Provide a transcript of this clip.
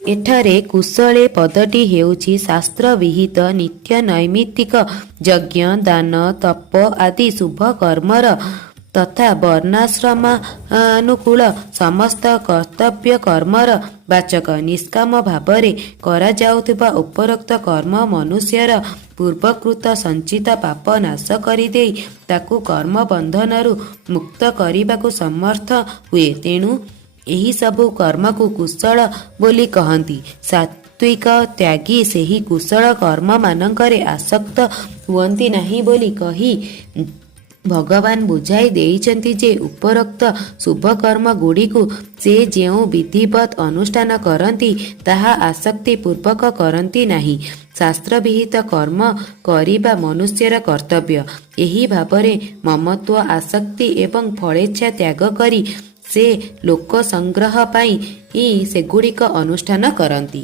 ଏଠାରେ କୁଶଳେ ପଦଟି ହେଉଛି ଶାସ୍ତ୍ର ବିହିତ ନିତ୍ୟ ନୈମିତ୍ତିକ ଯଜ୍ଞ ଦାନ ତପ ଆଦି ଶୁଭ କର୍ମର ତଥା ବର୍ଣ୍ଣାଶ୍ରମାନୁକୂଳ ସମସ୍ତ କର୍ତ୍ତବ୍ୟ କର୍ମର ବାଚକ। ନିଷ୍କାମ ଭାବରେ କରାଯାଉଥିବା ଉପରୋକ୍ତ କର୍ମ ମନୁଷ୍ୟର ପୂର୍ବକୃତ ସଞ୍ଚିତ ପାପ ନାଶ କରିଦେଇ ତାକୁ କର୍ମ ବନ୍ଧନରୁ ମୁକ୍ତ କରିବାକୁ ସମର୍ଥ ହୁଏ। ତେଣୁ ଏହିସବୁ କର୍ମକୁ କୁଶଳ ବୋଲି କହନ୍ତି। ସାତ୍ତ୍ୱିକ ତ୍ୟାଗୀ ସେହି କୁଶଳ କର୍ମମାନଙ୍କରେ ଆସକ୍ତ ହୁଅନ୍ତି ନାହିଁ ବୋଲି କହି ଭଗବାନ ବୁଝାଇ ଦେଇଛନ୍ତି ଯେ ଉପରୋକ୍ତ ଶୁଭକର୍ମଗୁଡ଼ିକୁ ସେ ଯେଉଁ ବିଧିବତ୍ ଅନୁଷ୍ଠାନ କରନ୍ତି ତାହା ଆସକ୍ତି ପୂର୍ବକ କରନ୍ତି ନାହିଁ। ଶାସ୍ତ୍ରବିହିତ କର୍ମ କରିବା ମନୁଷ୍ୟର କର୍ତ୍ତବ୍ୟ। ଏହି ଭାବରେ ମମତ୍ୱ ଆସକ୍ତି ଏବଂ ଫଳେଚ୍ଛା ତ୍ୟାଗ କରି ସେ ଲୋକ ସଂଗ୍ରହ ପାଇଁ ସେଗୁଡ଼ିକ ଅନୁଷ୍ଠାନ କରନ୍ତି।